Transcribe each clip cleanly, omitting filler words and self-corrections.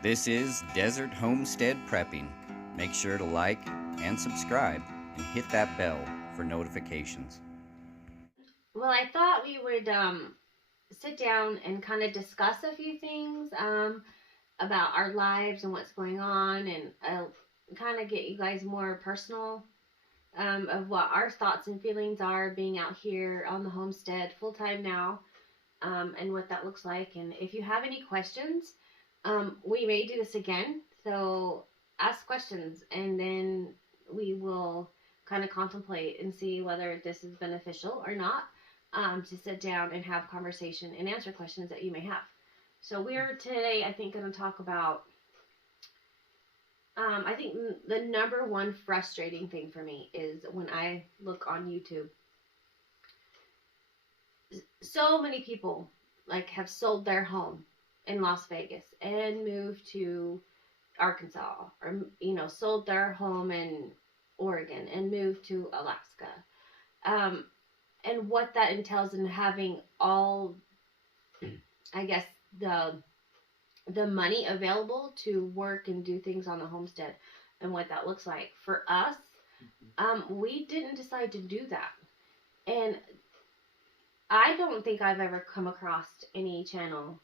This is Desert Homestead Prepping. Make sure to like and subscribe and hit that bell for notifications. Well, I thought we would sit down and kind of discuss a few things about our lives and what's going on, and kind of get you guys more personal of what our thoughts and feelings are being out here on the homestead full time now, and what that looks like. And if you have any questions, we may do this again. So ask questions, and then we will kind of contemplate and see whether this is beneficial or not, to sit down and have conversation and answer questions that you may have. So we're today, I think, going to talk about. I think the number one frustrating thing for me is when I look on YouTube. So many people like have sold their home in Las Vegas and moved to Arkansas, or sold their home in Oregon and moved to Alaska. Um, and what that entails in having all, I guess, the the money available to work and do things on the homestead, and what that looks like for us. We didn't decide to do that, and I don't think I've ever come across any channel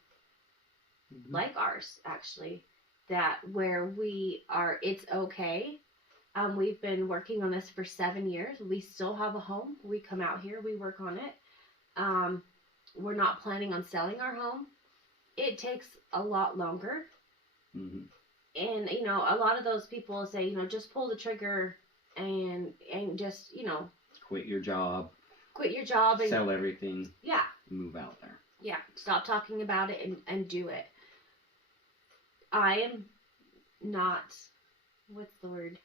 like ours, actually, that where we are, it's okay. We've been working on this for 7 years. We still have a home. We come out here, we work on it. Um, we're not planning on selling our home. It takes a lot longer. Mm-hmm. And, a lot of those people say, just pull the trigger and just, Quit your job, quit your job and sell everything, yeah, move out there. yeah, stop talking about it and do it. I am not, what's the word?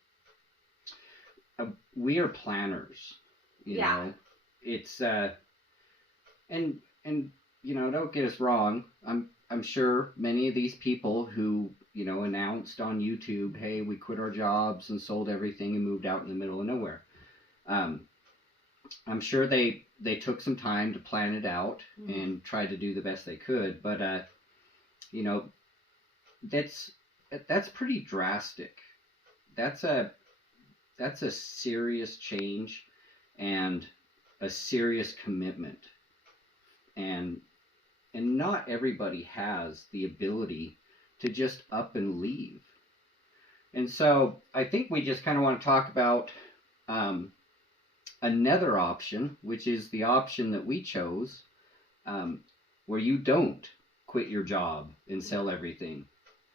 We are planners, Yeah. know. It's and don't get us wrong. I'm sure many of these people who announced on YouTube, hey, we quit our jobs and sold everything and moved out in the middle of nowhere. Um, I'm sure they took some time to plan it out and tried to do the best they could, but you know that's that's pretty drastic. That's a that's a serious change and a serious commitment, and not everybody has the ability to just up and leave. And so I think we just kind of want to talk about um, another option, which is the option that we chose, where you don't quit your job and sell everything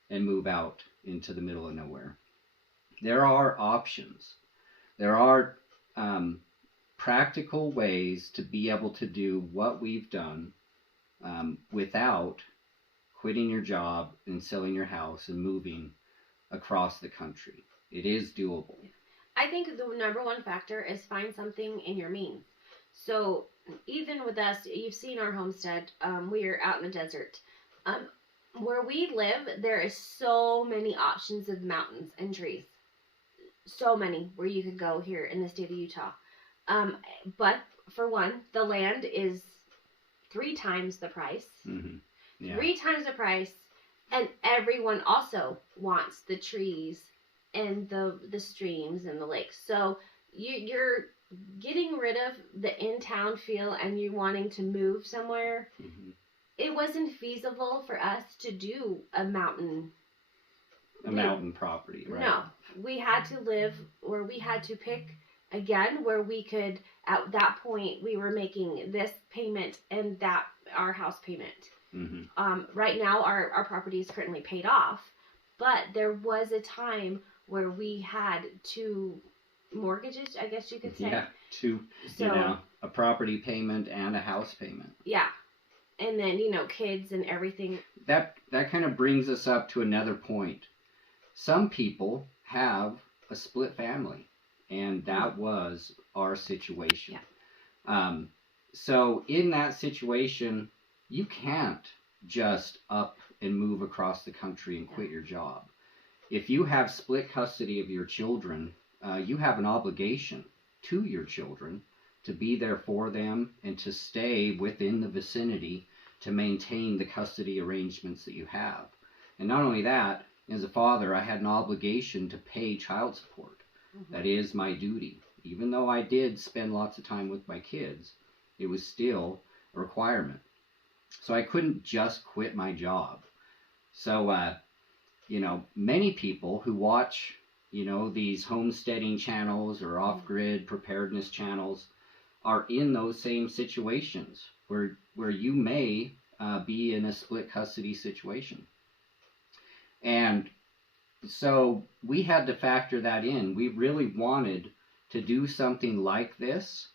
and move out into the middle of nowhere. There are options. There are practical ways to be able to do what we've done without quitting your job and selling your house and moving across the country. It is doable. I think the number one factor is find something in your means. So even with us, you've seen our homestead. We are out in the desert. Um, where we live, there is so many options of mountains and trees. So many where you could go here in the state of Utah. Um, but for one, the land is three times the price. Mm-hmm. Yeah. Three times the price, and everyone also wants the trees and the streams and the lakes. So you're getting rid of the in town feel, and you wanting to move somewhere. Mm-hmm. It wasn't feasible for us to do a mountain. Mountain property, right? No, we had to live, or we had to pick again where we could. At that point, we were making this payment and that our house payment. Mm-hmm. Right now, our property is currently paid off, but there was a time where we had two mortgages, I guess you could say. Yeah, a property payment and a house payment. Yeah, and then kids and everything. That kind of brings us up to another point. Some people have a split family, and that was our situation. Yeah. So in that situation, you can't just up and move across the country and quit your job. If you have split custody of your children, you have an obligation to your children to be there for them and to stay within the vicinity to maintain the custody arrangements that you have. And not only that, as a father, I had an obligation to pay child support. That is my duty. Even though I did spend lots of time with my kids, it was still a requirement. So I couldn't just quit my job. So, many people who watch, these homesteading channels or off-grid preparedness channels are in those same situations where you may be in a split custody situation. And so we had to factor that in. We really wanted to do something like this,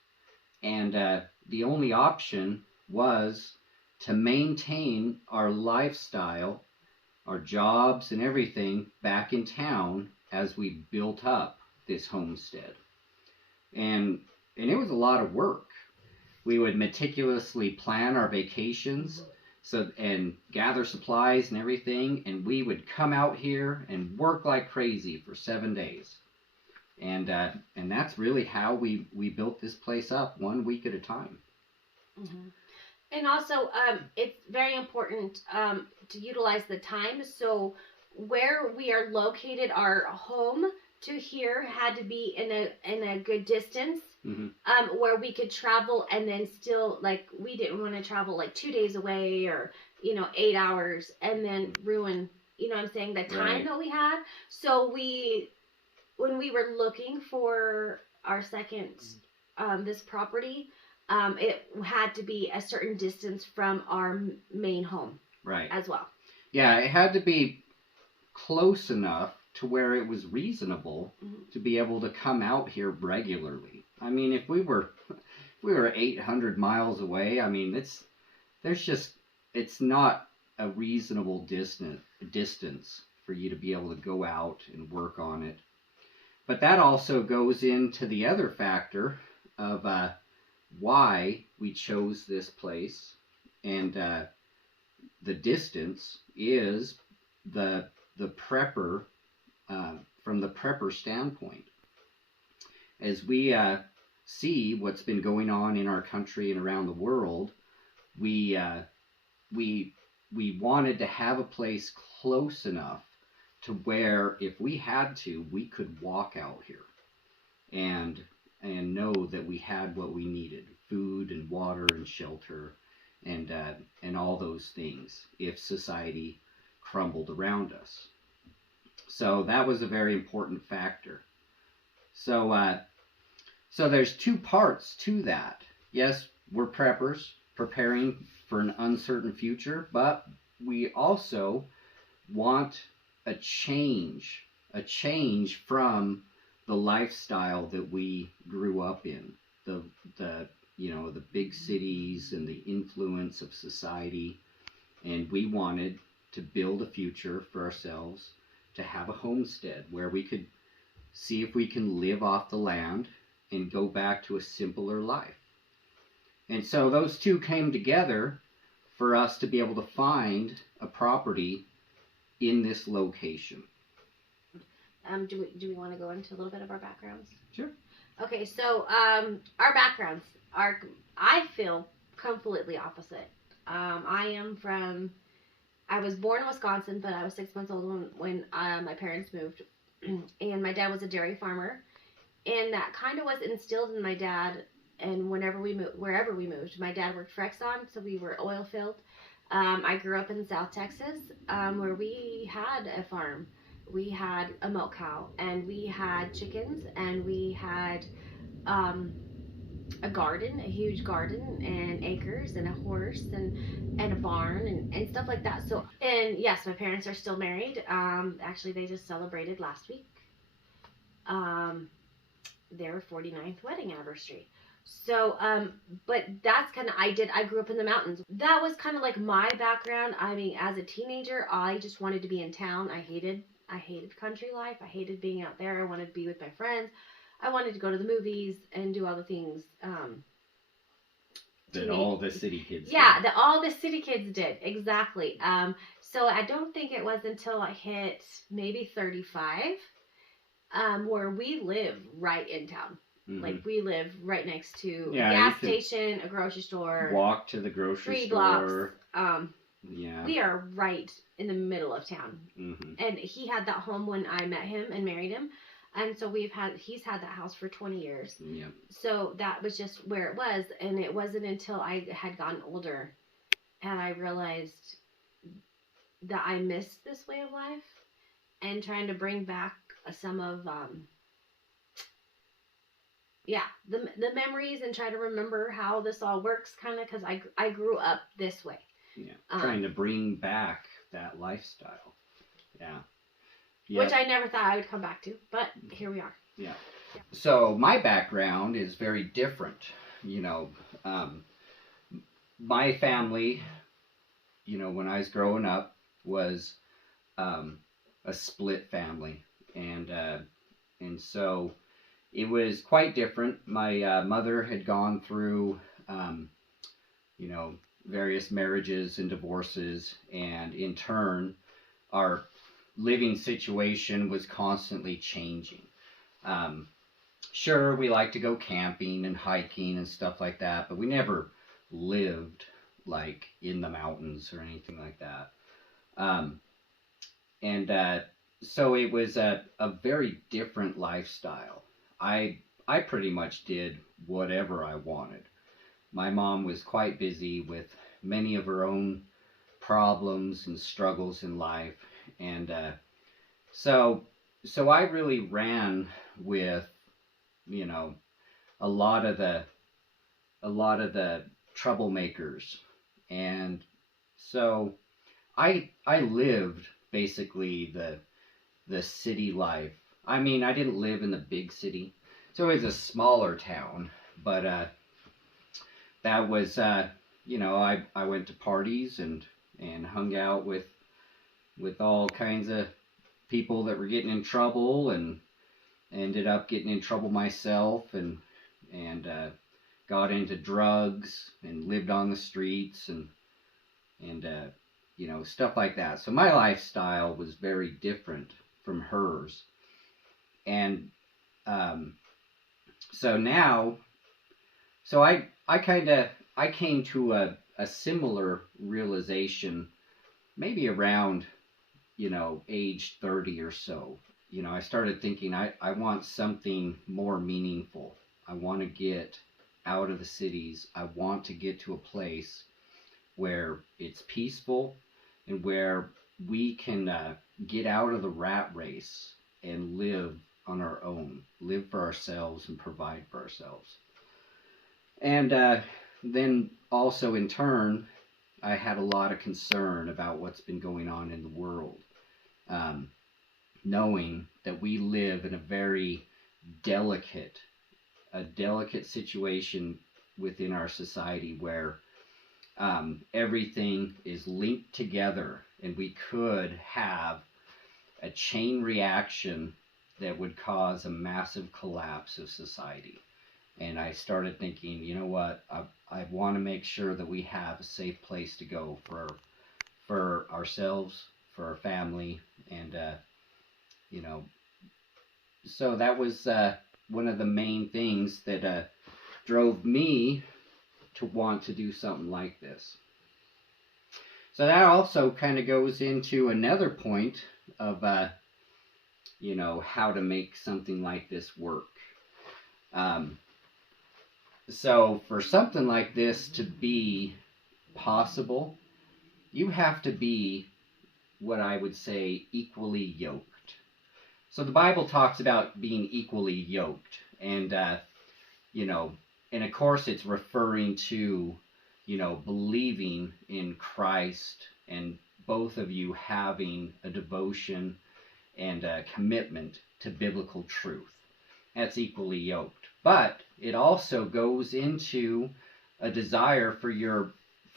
and the only option was to maintain our lifestyle, our jobs and everything back in town as we built up this homestead. And it was a lot of work. We would meticulously plan our vacations and gather supplies and everything, and we would come out here and work like crazy for 7 days. And that's really how we built this place up, 1 week at a time. And also, it's very important to utilize the time. So where we are located, our home to here had to be in a good distance, where we could travel and then still, like, we didn't want to travel like 2 days away or 8 hours and then ruin, what I'm saying, the time that we had. So when we were looking for our second this property, it had to be a certain distance from our main home, as well. Yeah, it had to be close enough to where it was reasonable to be able to come out here regularly. I mean, if we were 800 miles away, I mean, it's not a reasonable distance for you to be able to go out and work on it. But that also goes into the other factor of why we chose this place, and the distance is the prepper, from the prepper standpoint. As we see what's been going on in our country and around the world, we wanted to have a place close enough to where if we had to, we could walk out here and know that we had what we needed: food and water and shelter and all those things if society crumbled around us. So that was a very important factor. So there's 2 parts to that. Yes, we're preppers preparing for an uncertain future, but we also want a change from the lifestyle that we grew up in, the big cities and the influence of society. And we wanted to build a future for ourselves, to have a homestead where we could see if we can live off the land and go back to a simpler life. And so those 2 came together for us to be able to find a property in this location. Do we want to go into a little bit of our backgrounds? Sure. Okay, so our backgrounds are, I feel, completely opposite. I was born in Wisconsin, but I was 6 months old when my parents moved, and my dad was a dairy farmer, and that kind of was instilled in my dad. And wherever we moved, my dad worked for Exxon, so we were oil filled. I grew up in South Texas, where we had a farm. We had a milk cow, and we had chickens, and we had a garden, a huge garden, and acres, and a horse, and a barn, and stuff like that. So, and yes, my parents are still married. Actually, they just celebrated last week their 49th wedding anniversary. So, but that's kind of, I grew up in the mountains. That was kind of like my background. I mean, as a teenager, I just wanted to be in town. I hated country life. I hated being out there. I wanted to be with my friends. I wanted to go to the movies and do all the things. That all the city kids did. Yeah, that all the city kids did. Exactly. So I don't think it was until I hit maybe 35, where we live right in town. Mm-hmm. Like, we live right next to a gas station, a grocery store. Walk to the grocery 3 store. blocks. Yeah. We are right in the middle of town. Mm-hmm. And he had that home when I met him and married him. And so he's had that house for 20 years. Yep. So that was just where it was. And it wasn't until I had gotten older and I realized that I missed this way of life and trying to bring back some of, the memories and try to remember how this all works, kind of, because I grew up this way. Yeah. Trying to bring back that lifestyle. Yeah. Yep. Which I never thought I would come back to, but here we are. Yeah. So my background is very different. My family, when I was growing up, was a split family, and so it was quite different. My mother had gone through, various marriages and divorces, and in turn, our living situation was constantly changing. Sure, we like to go camping and hiking and stuff like that, but we never lived like in the mountains or anything like that. So it was a very different lifestyle. I pretty much did whatever I wanted. My mom was quite busy with many of her own problems and struggles in life, and so I really ran with, a lot of the troublemakers, and so I lived basically the city life. I mean, I didn't live in the big city, so it was a smaller town, but that was I went to parties and hung out with all kinds of people that were getting in trouble, and ended up getting in trouble myself, and got into drugs and lived on the streets and stuff like that. So my lifestyle was very different from hers, and so now, I came to a similar realization maybe around age 30 or so. I started thinking I want something more meaningful. I want to get out of the cities. I want to get to a place where it's peaceful and where we can get out of the rat race and live on our own, live for ourselves and provide for ourselves. And then also in turn, I had a lot of concern about what's been going on in the world. Knowing that we live in a very delicate situation within our society where everything is linked together, and we could have a chain reaction that would cause a massive collapse of society. And I started thinking, you know what, I want to make sure that we have a safe place to go for ourselves, for our family, and so that was one of the main things that drove me to want to do something like this. So that also kind of goes into another point of how to make something like this work. So for something like this to be possible, you have to be what I would say equally yoked. So the Bible talks about being equally yoked, and and of course it's referring to believing in Christ, and both of you having a devotion and a commitment to biblical truth. That's equally yoked. But it also goes into a desire for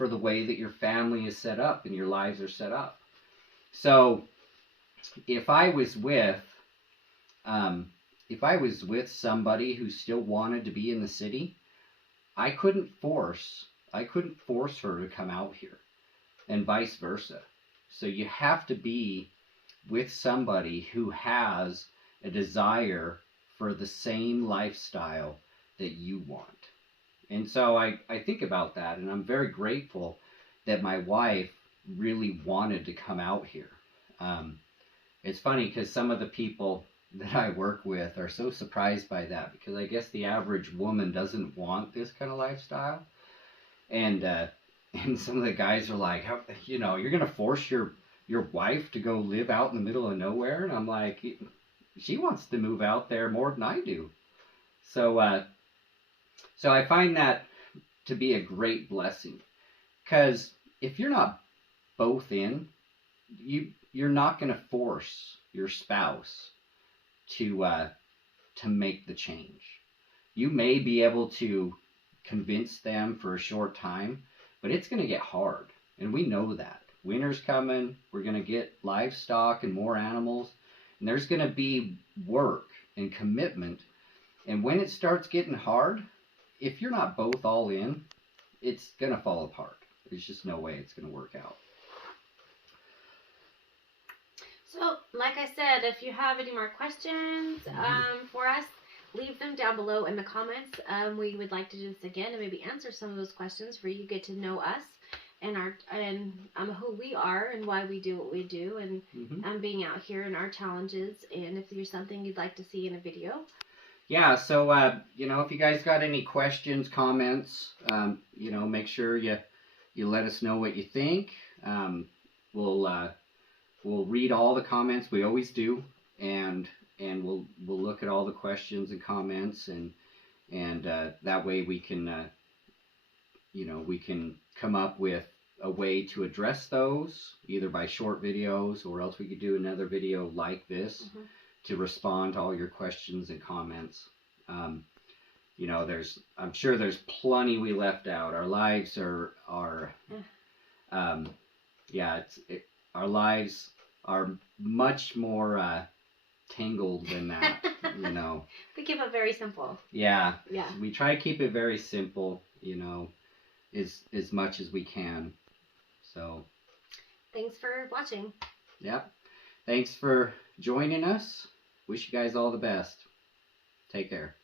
the way that your family is set up and your lives are set up. So if I was with somebody who still wanted to be in the city, I couldn't force her to come out here, and vice versa. So you have to be with somebody who has a desire for the same lifestyle that you want. And so I think about that, and I'm very grateful that my wife really wanted to come out here. It's funny because some of the people that I work with are so surprised by that, because I guess the average woman doesn't want this kind of lifestyle. And and some of the guys are like, you know, you're gonna force your wife to go live out in the middle of nowhere? And I'm like, she wants to move out there more than I do. So so I find that to be a great blessing, because if you're not both in, you're not going to force your spouse to make the change. You may be able to convince them for a short time, but it's going to get hard, and we know that. Winter's coming. We're going to get livestock and more animals, and there's going to be work and commitment. And when it starts getting hard, if you're not both all in, it's going to fall apart. There's just no way it's going to work out. So, like I said, if you have any more questions for us, leave them down below in the comments. We would like to do this again and maybe answer some of those questions for you to get to know us and who we are and why we do what we do, and being out here and our challenges, and if there's something you'd like to see in a video. Yeah, so you know, if you guys got any questions, comments, you know, make sure you let us know what you think. We'll read all the comments. We always do, and we'll look at all the questions and comments, and that way we can you know, we can come up with a way to address those, either by short videos, or else we could do another video like this to respond to all your questions and comments. You know, I'm sure there's plenty we left out. Our lives are our lives are much more tangled than that. You know, we keep it very simple. Yeah, yeah. We try to keep it very simple. You know, as much as we can. So, thanks for watching. Yep. Thanks for joining us. Wish you guys all the best. Take care.